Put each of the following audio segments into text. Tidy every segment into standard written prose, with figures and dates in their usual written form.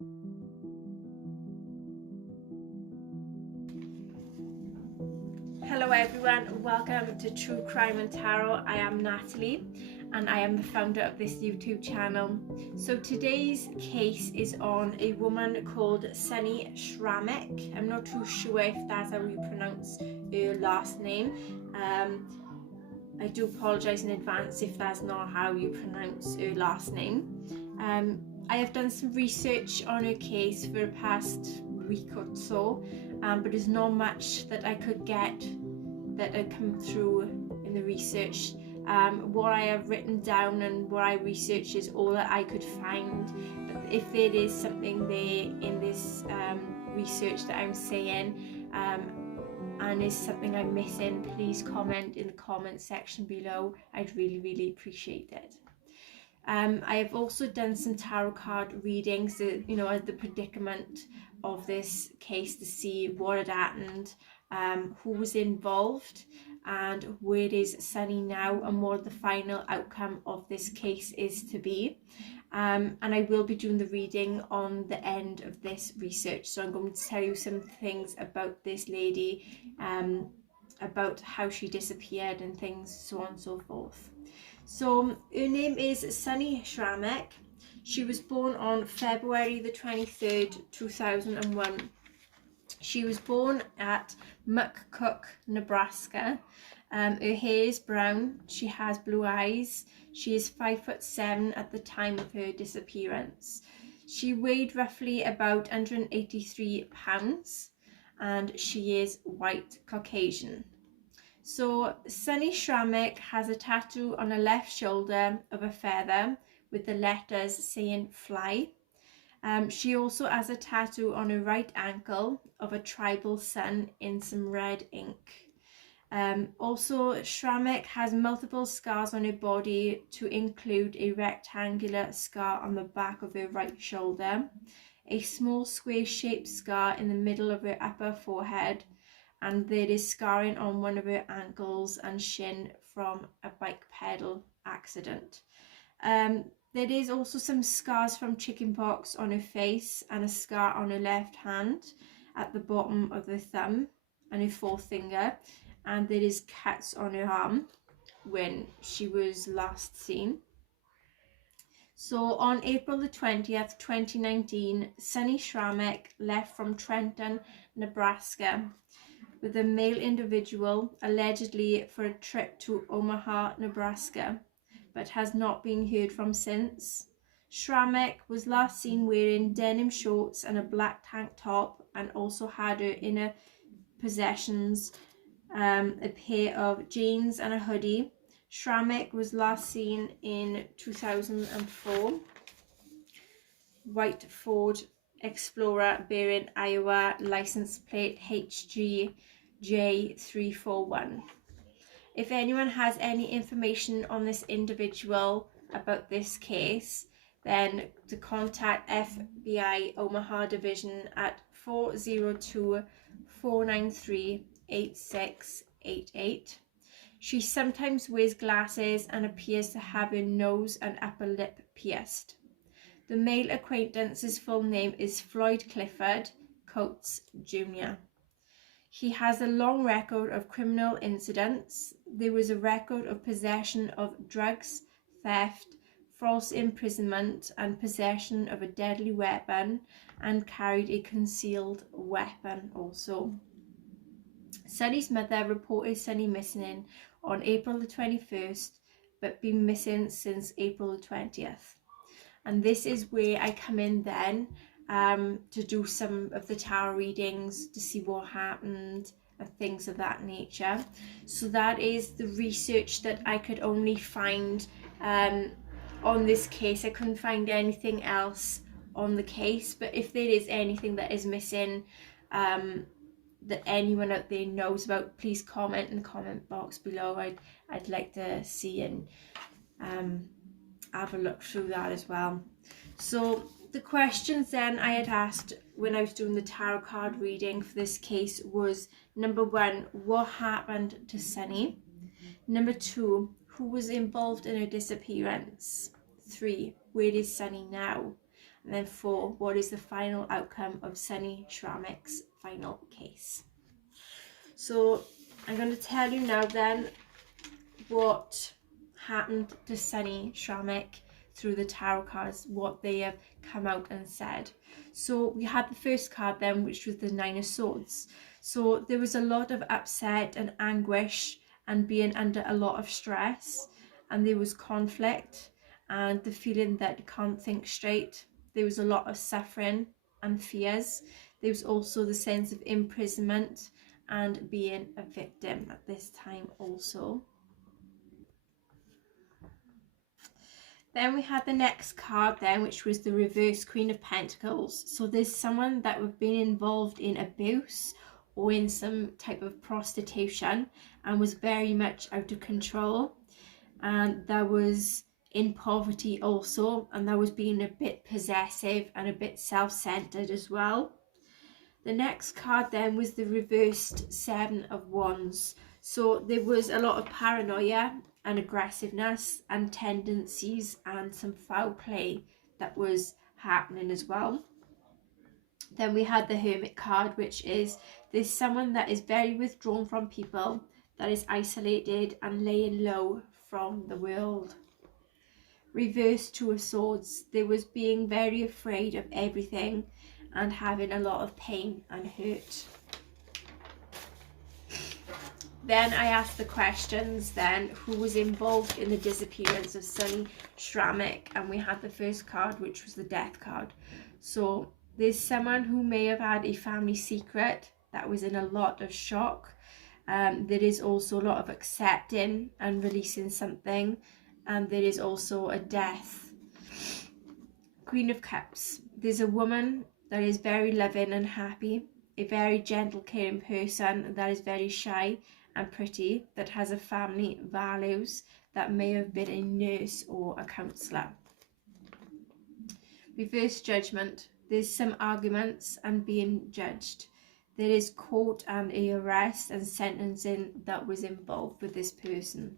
Hello everyone, welcome to True Crime and Tarot. I am Natalie and I am the founder of this YouTube channel. So today's case is on a woman called Sunny Sramek. I'm not too sure if that's how you pronounce her last name. I do apologise in advance if that's not how you pronounce her last name. I have done some research on her case for the past week or so, but there's not much that I could get that had come through in the research. What I have written down and what I researched is all that I could find. But if there is something there in this research that I'm saying and is something I'm missing, please comment in the comment section below. I'd really appreciate it. I have also done some tarot card readings, the predicament of this case, to see what had happened, who was involved, and where is Sunny now, and what the final outcome of this case is to be. And I will be doing the reading on the end of this research, so I'm going to tell you some things about this lady, about how she disappeared and things, so on and so forth. So her name is Sunny Sramek. She was born on February the 23rd, 2001. She was born at McCook, Nebraska. Her hair is brown. She has blue eyes. She is 5'7" at the time of her disappearance. She weighed roughly about 183 pounds and she is white Caucasian. So Sunny Sramek has a tattoo on her left shoulder of a feather with the letters saying fly. She also has a tattoo on her right ankle of a tribal sun in some red ink. Also, Sramek has multiple scars on her body, to include a rectangular scar on the back of her right shoulder, a small square shaped scar in the middle of her upper forehead, and there is scarring on one of her ankles and shin from a bike pedal accident. There is also some scars from chickenpox on her face and a scar on her left hand at the bottom of her thumb and her forefinger, and there is cuts on her arm when she was last seen. So on April the 20th, 2019, Sunny Sramek left from Trenton, Nebraska with a male individual, allegedly for a trip to Omaha, Nebraska, but has not been heard from since. Sramek was last seen wearing denim shorts and a black tank top, and also had her inner possessions, a pair of jeans and a hoodie. Sramek was last seen in 2004. White Ford Explorer bearing Iowa license plate HGJ341. If anyone has any information on this individual about this case, then to contact FBI Omaha Division at 402-493-8688. She sometimes wears glasses and appears to have her nose and upper lip pierced. The male acquaintance's full name is Floyd Clifford Coates Jr. He has a long record of criminal incidents. There was a record of possession of drugs, theft, false imprisonment, and possession of a deadly weapon, and carried a concealed weapon also. Sunny's mother reported Sunny missing on April the 21st, but been missing since April the 20th. And this is where I come in then to do some of the tarot readings, to see what happened and things of that nature. So that is the research that I could only find on this case. I couldn't find anything else on the case, but if there is anything that is missing that anyone out there knows about, please comment in the comment box below. I'd like to see and have a look through that as well. So the questions then I had asked when I was doing the tarot card reading for this case was: number one, what happened to Sunny? Number two, who was involved in her disappearance? 3, where is Sunny now? And then 4, what is the final outcome of Sunny Shramek's final case? So I'm going to tell you now then what happened to Sunny Sramek through the tarot cards, what they have come out and said. So we had the first card then, which was the 9 of Swords. So there was a lot of upset and anguish and being under a lot of stress, and there was conflict and the feeling that you can't think straight. There was a lot of suffering and fears. There was also the sense of imprisonment and being a victim at this time also. Then we had the next card then, which was the reverse Queen of Pentacles. So there's someone that have been involved in abuse or in some type of prostitution and was very much out of control. And that was in poverty also, and that was being a bit possessive and a bit self-centered as well. The next card then was the reversed 7 of Wands. So there was a lot of paranoia and aggressiveness and tendencies and some foul play that was happening as well. Then we had the Hermit card, which is there's someone that is very withdrawn from people, that is isolated and laying low from the world. Reverse 2 of Swords, there was being very afraid of everything and having a lot of pain and hurt. Then I asked the questions then, who was involved in the disappearance of Sunny Sramek, and we had the first card, which was the Death card. So there's someone who may have had a family secret that was in a lot of shock. There is also a lot of accepting and releasing something, and there is also a death. Queen of Cups, there's a woman that is very loving and happy, a very gentle, caring person that is very shy and pretty, that has a family values, that may have been a nurse or a counsellor. Reverse Judgment, there's some arguments and being judged. There is court and a arrest and sentencing that was involved with this person.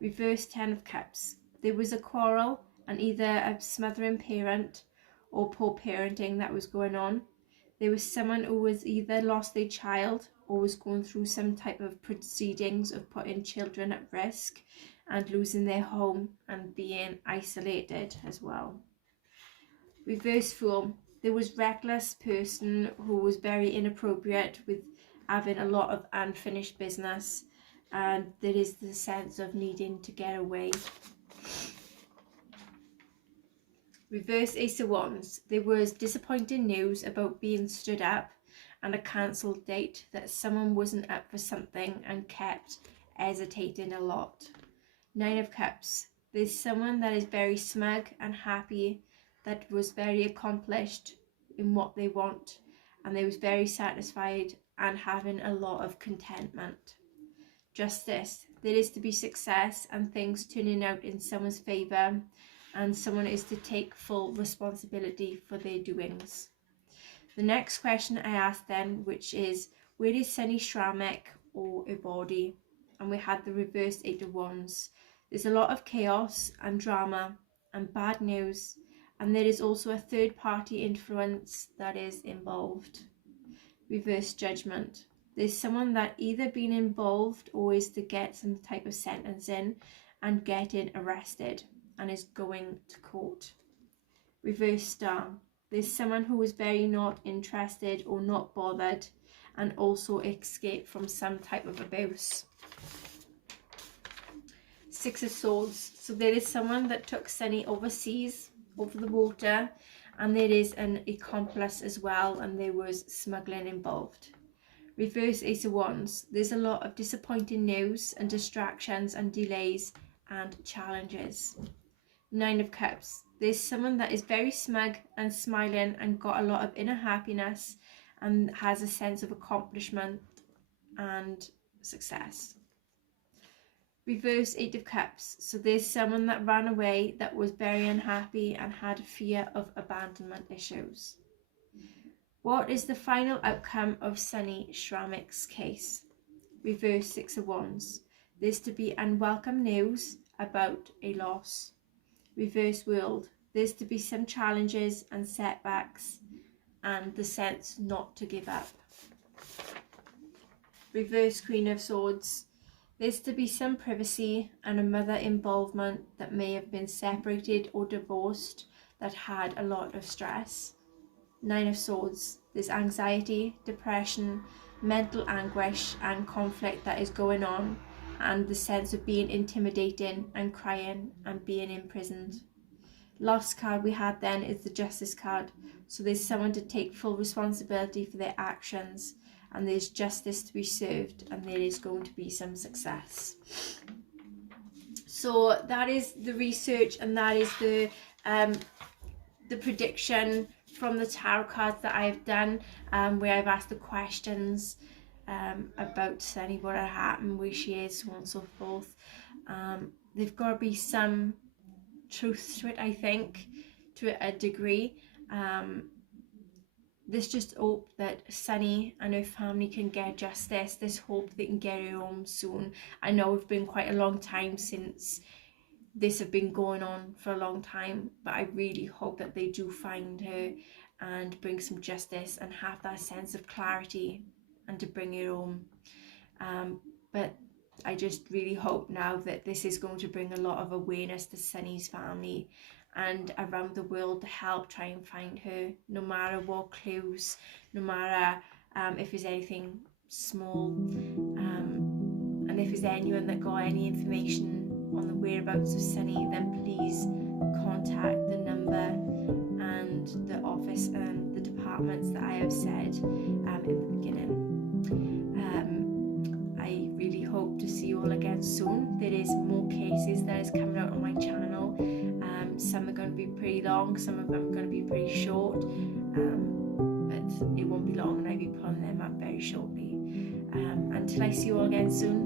Reverse 10 of Cups, there was a quarrel and either a smothering parent or poor parenting that was going on. There was someone who was either lost their child or was going through some type of proceedings of putting children at risk and losing their home and being isolated as well. Reverse Fool, there was reckless person who was very inappropriate with having a lot of unfinished business, and there is the sense of needing to get away. Reverse Ace of Wands, there was disappointing news about being stood up and a cancelled date, that someone wasn't up for something and kept hesitating a lot. 9 of Cups, there's someone that is very smug and happy, that was very accomplished in what they want, and they was very satisfied and having a lot of contentment. Justice, there is to be success and things turning out in someone's favour, and someone is to take full responsibility for their doings. The next question I asked then, which is, where is Sunny Sramek or her body? And we had the reverse 8 of Wands. There's a lot of chaos and drama and bad news, and there is also a third party influence that is involved. Reverse Judgment, there's someone that either been involved or is to get some type of sentence in and getting arrested and is going to court. Reverse Star, there's someone who is very not interested or not bothered and also escaped from some type of abuse. 6 of Swords, so there is someone that took Sunny overseas, over the water, and there is an accomplice as well, and there was smuggling involved. Reverse Ace of Wands, there's a lot of disappointing news and distractions and delays and challenges. 9 of Cups, there's someone that is very smug and smiling and got a lot of inner happiness and has a sense of accomplishment and success. Reverse 8 of Cups, so there's someone that ran away that was very unhappy and had fear of abandonment issues. What is the final outcome of Sunny Shramek's case? Reverse 6 of Wands, there's to be unwelcome news about a loss. Reverse World, there's to be some challenges and setbacks and the sense not to give up. Reverse Queen of Swords. There's to be some privacy and a mother involvement that may have been separated or divorced that had a lot of stress. Nine of Swords. There's anxiety, depression, mental anguish and conflict that is going on, and the sense of being intimidating and crying and being imprisoned. Last card we had then is the Justice card. So there's someone to take full responsibility for their actions, and there's justice to be served, and there is going to be some success. So that is the research, and that is the prediction from the tarot cards that I've done, where I've asked the questions about Sunny, what had happened, where she is, so on and so forth. There's got to be some truth to it, I think, to a degree. There's just hope that Sunny and her family can get justice. There's hope they can get her home soon. I know it's been quite a long time since this have been going on for a long time, but I really hope that they do find her and bring some justice and have that sense of clarity and to bring her home. But I just really hope now that this is going to bring a lot of awareness to Sunny's family and around the world to help try and find her, no matter what clues, no matter if there's anything small, and if there's anyone that got any information on the whereabouts of Sunny, then please contact the number and the office and the departments that I have said in the beginning. I really hope to see you all again soon. There is more cases that is coming out on my channel. Some are going to be pretty long, some of them are going to be pretty short, but it won't be long, and I'll be pulling them up very shortly. Until I see you all again soon,